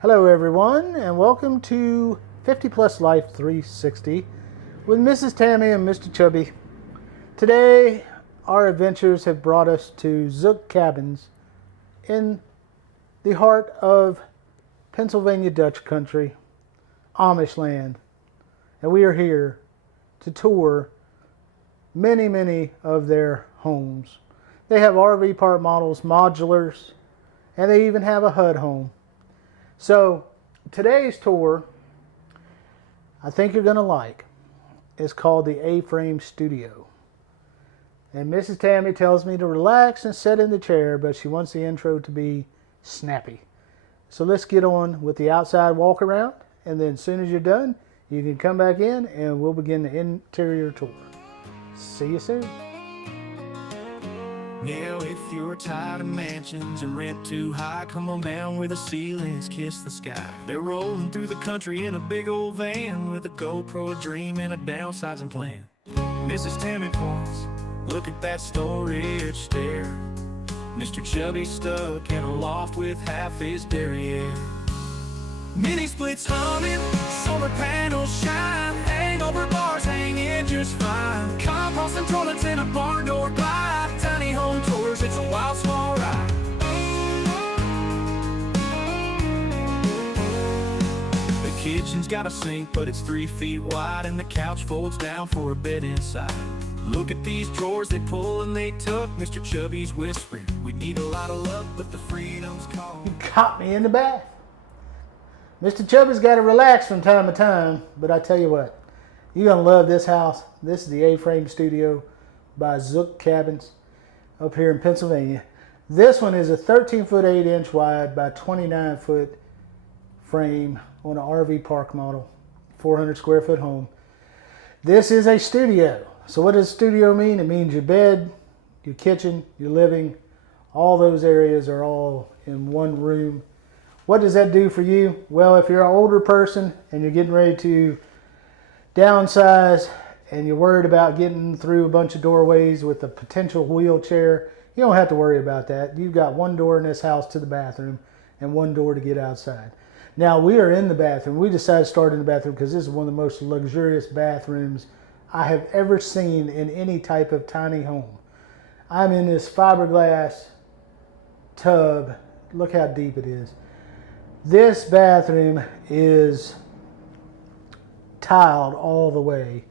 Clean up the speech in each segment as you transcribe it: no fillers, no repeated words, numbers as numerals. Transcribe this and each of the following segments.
Hello everyone, and welcome to 50 Plus Life 360 with Mrs. Tammy and Mr. Chubby. Today our adventures have brought us to Zook Cabins in the heart of Pennsylvania Dutch country, Amish land. And we are here to tour many of their homes. They have RV park models, modulars, and they even have a HUD home. So today's tour, I think you're going to like. It's called the A Frame Studio. And Mrs. Tammy tells me to relax and sit in the chair, but she wants the intro to be snappy. So let's get on with the outside walk around, and then as soon as you're done, you can come back in and we'll begin the interior tour. See you soon. Now if you're tired of mansions and rent too high, come on down where the ceilings kiss the sky. They're rolling through the country in a big old van with a GoPro, a dream, and a downsizing plan. Mrs. Tammy points, look at that storage stair. Mr. Chubby stuck in a loft with half his derriere. Mini splits humming, solar panels shine, hangover bars hanging just fine. Compost and toilets in a barn door glide. Tiny home tours, it's a wild small ride. The kitchen's got a sink, but it's 3 feet wide, and the couch folds down for a bed inside. Look at these drawers, they pull and they tuck. Mr. Chubby's whispering, we need a lot of luck, but the freedom's calling. You caught me in the bath. Mr. Chubby's got to relax from time to time, but I tell you what, you're going to love this house. This is the A Frame Studio by Zook Cabins up here in Pennsylvania. This one is a 13-foot 8-inch wide by 29-foot frame on an RV park model, 400 square foot home. This is a studio. So what does studio mean? It means your bed, your kitchen, your living, all those areas are all in one room. What does that do for you? Well, if you're an older person and you're getting ready to downsize and you're worried about getting through a bunch of doorways with a potential wheelchair, you don't have to worry about that. You've got one door in this house to the bathroom and one door to get outside. Now, we are in the bathroom. We decided to start in the bathroom because this is one of the most luxurious bathrooms I have ever seen in any type of tiny home. I'm in this fiberglass tub. Look how deep it is. This bathroom is tiled all the way.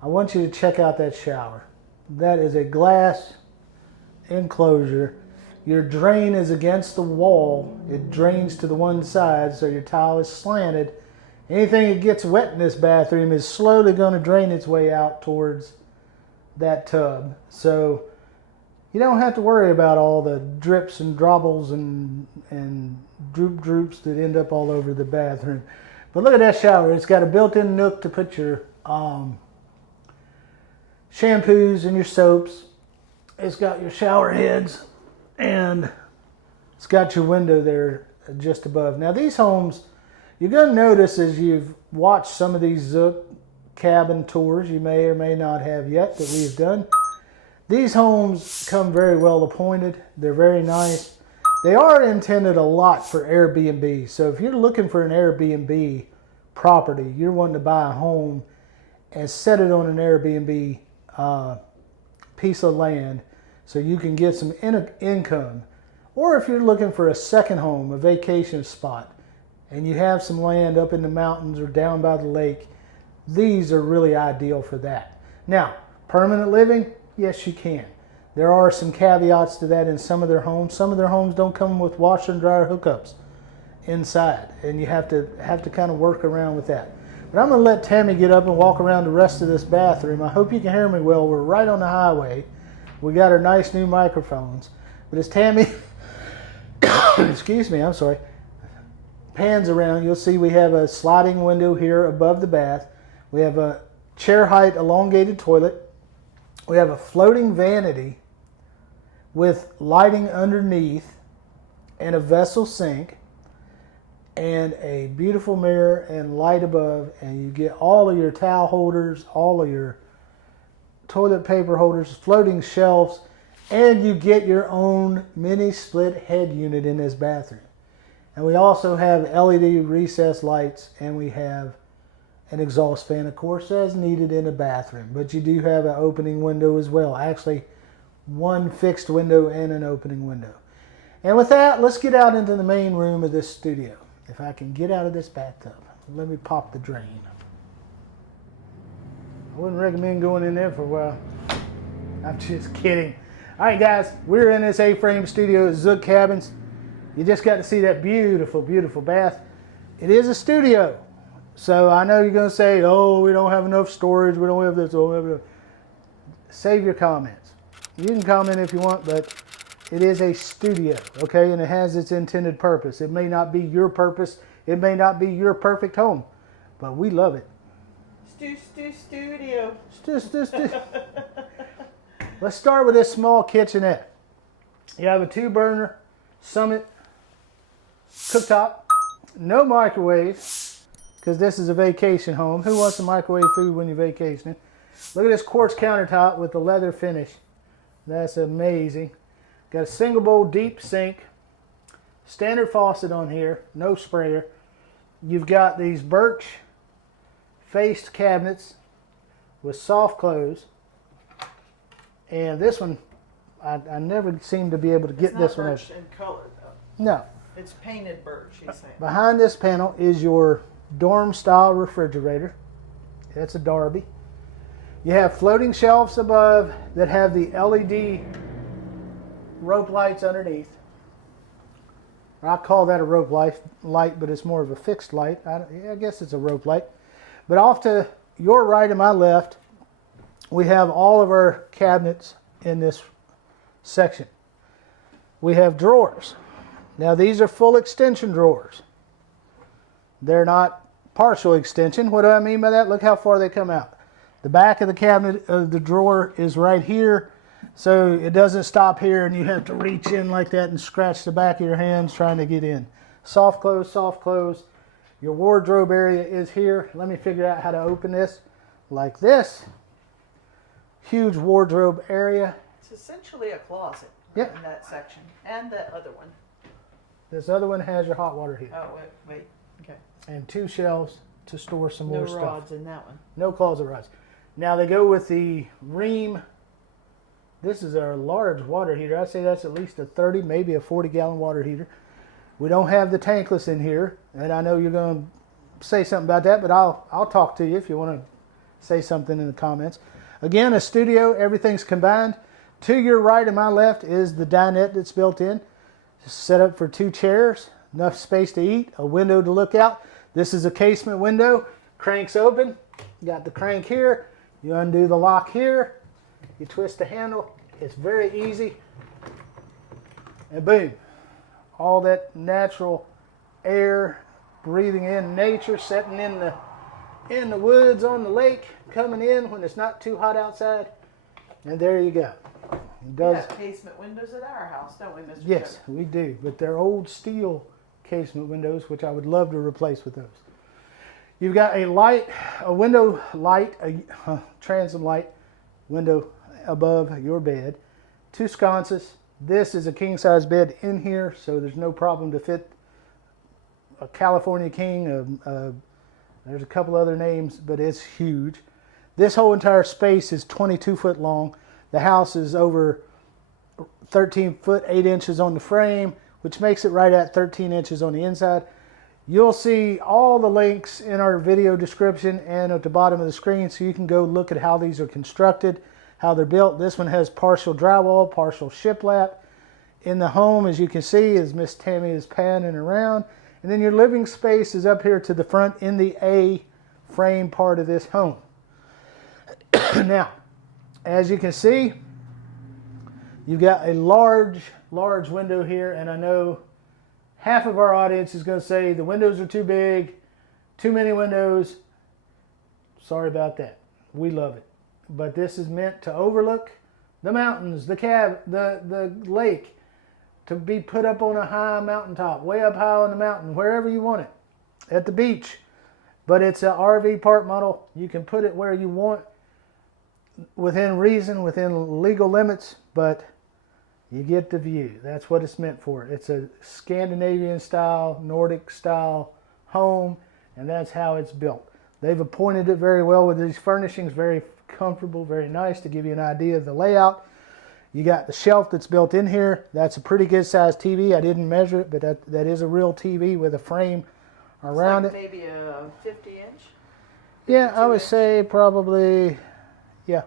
I want you to check out that shower. That is a glass enclosure. Your drain is against the wall. It drains to the one side, so your tile is slanted. Anything that gets wet in this bathroom is slowly going to drain its way out towards that tub. So you don't have to worry about all the drips and drobbles and droops that end up all over the bathroom. But look at that shower. It's got a built-in nook to put your shampoos and your soaps. It's got your shower heads, and it's got your window there just above. Now these homes, you're going to notice as you've watched some of these Zook cabin tours, you may or may not have yet, that we've done. These homes come very well appointed. They're very nice. They are intended a lot for Air BnB. So if you're looking for an Air BnB property, you're wanting to buy a home and set it on an Airbnb piece of land so you can get some income. Or if you're looking for a second home, a vacation spot, and you have some land up in the mountains or down by the lake, these are really ideal for that. Now, permanent living, yes, you can. There are some caveats to that in some of their homes. Some of their homes don't come with washer and dryer hookups inside, and you have to kind of work around with that. But I'm going to let Tammy get up and walk around the rest of this bathroom. I hope you can hear me well. We're right on the highway. We got our nice new microphones. But as Tammy, excuse me, I'm sorry, pans around, you'll see we have a sliding window here above the bath. We have a chair height elongated toilet. We have a floating vanity with lighting underneath and a vessel sink and a beautiful mirror and light above, and you get all of your towel holders, all of your toilet paper holders, floating shelves, and you get your own mini split head unit in this bathroom. And we also have LED recessed lights, and we have an exhaust fan, of course, as needed in a bathroom. But you do have an opening window as well. Actually, one fixed window and an opening window. And with that, let's get out into the main room of this studio. If I can get out of this bathtub. Let me pop the drain. I wouldn't recommend going in there for a while. I'm just kidding. All right, guys, we're in this A-Frame Studio at Zook Cabins. You just got to see that beautiful, beautiful bath. It is a studio. So I know you're going to say, oh, we don't have enough storage. We don't have this. We don't have that. Save your comments. You can comment if you want, but it is a studio, okay? And it has its intended purpose. It may not be your purpose. It may not be your perfect home, but we love it. Studio. Let's start with this small kitchenette. You have a 2-burner Summit cooktop. No microwave, because this is a vacation home. Who wants to microwave food when you're vacationing? Look at this quartz countertop with the leather finish. That's amazing. Got a single bowl deep sink. Standard faucet on here. No sprayer. You've got these birch faced cabinets with soft close. And this one, I never seem to be able to get this one. It's not birch in color, though. No. It's painted birch, he's saying. Behind this panel is your dorm style refrigerator. That's a Derby. You have floating shelves above that have the LED rope lights underneath. I call that a rope light, but it's more of a fixed light. I guess it's a rope light. But off to your right and my left, we have all of our cabinets in this section. We have drawers. Now these are full extension drawers. They're not partial extension. What do I mean by that? Look how far they come out. The back of the cabinet of the drawer is right here, so it doesn't stop here and you have to reach in like that and scratch the back of your hands trying to get in. Soft close, soft close. Your wardrobe area is here. Let me figure out how to open this like this. Huge wardrobe area. It's essentially a closet in that section. And that other one. This other one has your hot water heater. Oh, wait. Okay. And 2 shelves to store some more stuff. No rods in that one. No closet rods. Now they go with the Ream. This is a large water heater. I'd say that's at least a 30, maybe a 40-gallon water heater. We don't have the tankless in here, and I know you're going to say something about that, but I'll talk to you if you want to say something in the comments. Again, a studio, everything's combined. To your right and my left is the dinette that's built in. It's set up for 2 chairs, enough space to eat, a window to look out. This is a casement window, cranks open. You got the crank here. You undo the lock here. You twist the handle. It's very easy. And boom. All that natural air, breathing in nature, sitting in the woods on the lake, coming in when it's not too hot outside. And there you go. We have casement windows at our house, don't we, Mr. Yes, Chubby? we do. But they're old steel casement windows, which I would love to replace with those. You've got a window light, a transom light window above your bed. 2 sconces. This is a king-size bed in here, so there's no problem to fit a California King. There's a couple other names, but it's huge. This whole entire space is 22 foot long. The house is over 13 foot 8 inches on the frame, which makes it right at 13 inches on the inside. You'll see all the links in our video description and at the bottom of the screen, so you can go look at how these are constructed, how they're built. This one has partial drywall, partial shiplap. In the home, as you can see, as Miss Tammy is panning around. And then your living space is up here to the front in the A-frame part of this home. Now, as you can see, you've got a large window here, and I know half of our audience is going to say the windows are too big, too many windows. Sorry about that. We love it. But this is meant to overlook the mountains, the lake, to be put up on a high mountaintop, way up high on the mountain, wherever you want it, at the beach. But it's an RV park model. You can put it where you want, within reason, within legal limits, but You get the view. That's what it's meant for. It's a Scandinavian style, Nordic style home, and that's how it's built. They've appointed it very well with these furnishings, very comfortable, very nice, to give you an idea of the layout. You got the shelf that's built in here. That's a pretty good sized TV. I didn't measure it, but that is a real TV with a frame around it's like it. Maybe a 50-inch? Yeah, I would 52-inch? say probably, yeah,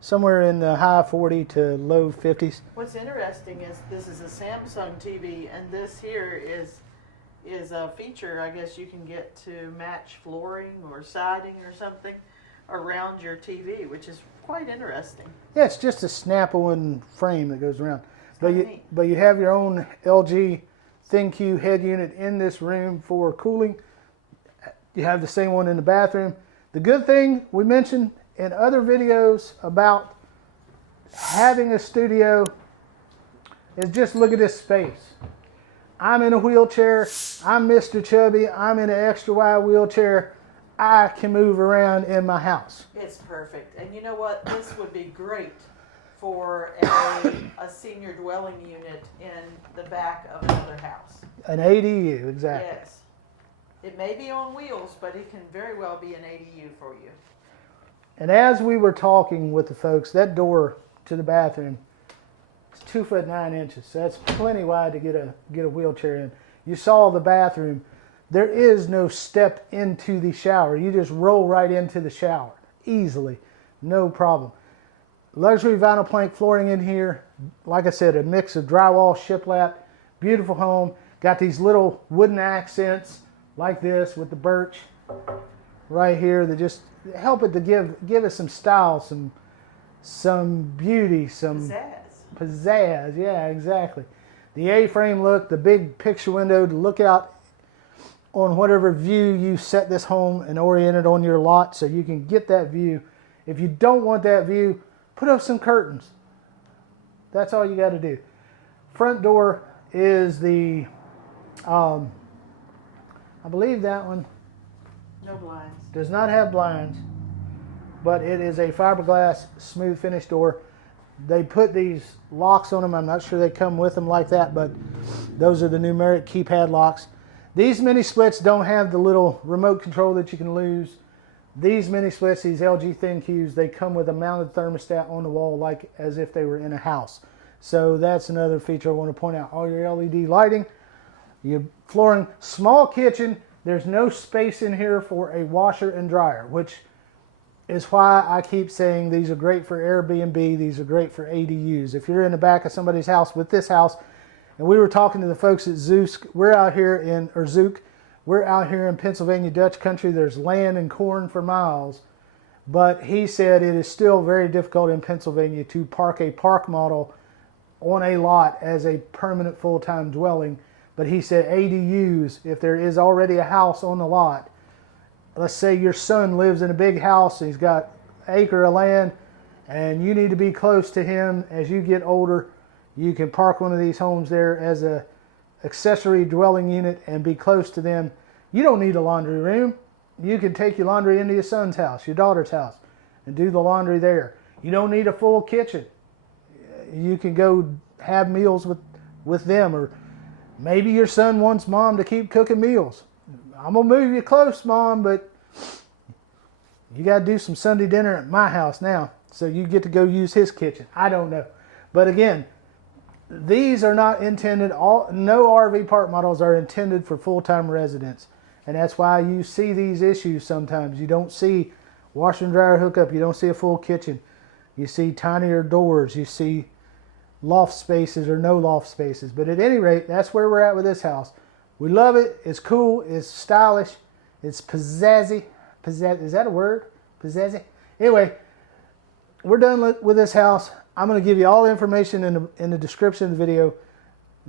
somewhere in the high 40 to low 50s. What's interesting is this is a Samsung TV, and this here is a feature I guess you can get to match flooring or siding or something around your TV, which is quite interesting. Yeah, it's just a snap-on frame that goes around. kinda neat. But you have your own LG ThinQ head unit in this room for cooling. You have the same one in the bathroom. The good thing we mentioned in other videos about having a studio is just look at this space. I'm in a wheelchair. I'm Mr. Chubby. I'm in an extra wide wheelchair. I can move around in my house. It's perfect. And you know what? This would be great for a senior dwelling unit in the back of another house. An ADU, exactly. Yes. It may be on wheels, but it can very well be an ADU for you. And as we were talking with the folks, that door to the bathroom is 2'9". So that's plenty wide to get a wheelchair in. You saw the bathroom. There is no step into the shower. You just roll right into the shower easily, no problem. Luxury vinyl plank flooring in here. Like I said, a mix of drywall, shiplap. Beautiful home. Got these little wooden accents like this with the birch right here that just help it to give it some style, some beauty, some pizzazz. Yeah, exactly. The A-frame look, the big picture window to look out on whatever view you set this home and orient it on your lot so you can get that view. If you don't want that view, put up some curtains. That's all you got to do. Front door is the, I believe that one No blinds. does not have blinds, but it is a fiberglass smooth finish door. They put these locks on them. I'm not sure they come with them like that, but those are the numeric keypad locks. These mini splits don't have the little remote control that you can lose. These mini splits, these LG ThinQs, they come with a mounted thermostat on the wall like as if they were in a house. So that's another feature I want to point out. All your LED lighting, your flooring, small kitchen. There's no space in here for a washer and dryer, which is why I keep saying these are great for Airbnb. These are great for ADUs. If you're in the back of somebody's house with this house, and we were talking to the folks at Zook, we're out here in Pennsylvania Dutch country. There's land and corn for miles, but he said it is still very difficult in Pennsylvania to park a park model on a lot as a permanent full-time dwelling. But he said ADUs, if there is already a house on the lot, let's say your son lives in a big house, he's got an acre of land, and you need to be close to him as you get older, you can park one of these homes there as a accessory dwelling unit and be close to them. You don't need a laundry room. You can take your laundry into your son's house, your daughter's house, and do the laundry there. You don't need a full kitchen. You can go have meals with them, or maybe your son wants mom to keep cooking meals. I'm going to move you close, Mom, but you got to do some Sunday dinner at my house now, so you get to go use his kitchen. I don't know. But again, these are not intended, no RV park models are intended for full-time residents. And that's why you see these issues sometimes. You don't see washer and dryer hookup. You don't see a full kitchen. You see tinier doors. You see loft spaces or no loft spaces. But at any rate, that's where we're at with this house. We love it. It's cool. It's stylish. It's pizzazzy. Is that a word? Pizzazzy? Anyway, we're done with this house. I'm going to give you all the information in the description of the video.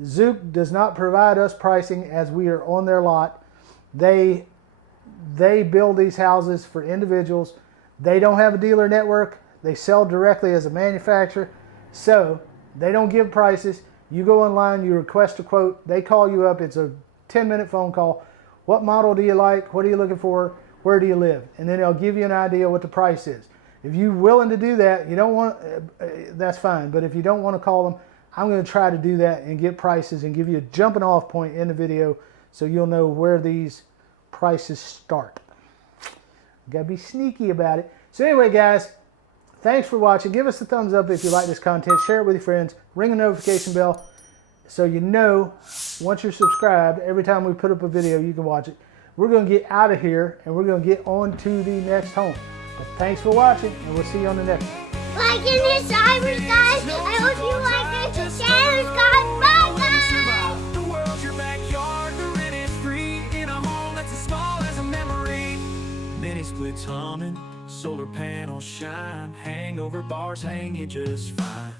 Zook does not provide us pricing as we are on their lot. They build these houses for individuals. They don't have a dealer network. They sell directly as a manufacturer. So they don't give prices. You go online, you request a quote. They call you up. It's a 10-minute phone call. What model do you like? What are you looking for? Where do you live? And then they'll give you an idea what the price is. If you're willing to do that, you don't want, that's fine. But if you don't want to call them, I'm going to try to do that and get prices and give you a jumping off point in the video so you'll know where these prices start. Gotta be sneaky about it. So anyway, guys, thanks for watching. Give us a thumbs up if you like this content. Share it with your friends. Ring the notification bell so you know once you're subscribed, every time we put up a video, you can watch it. We're going to get out of here and we're going to get on to the next home. But thanks for watching, and we'll see you on the next one. Like and subscribers, guys. I hope you like this. Shares, guys. Bye, guys. The world's your backyard, the rent is free. In a home that's as small as a memory. Mini splits humming, solar panels shine. Hangover bars hang you just fine.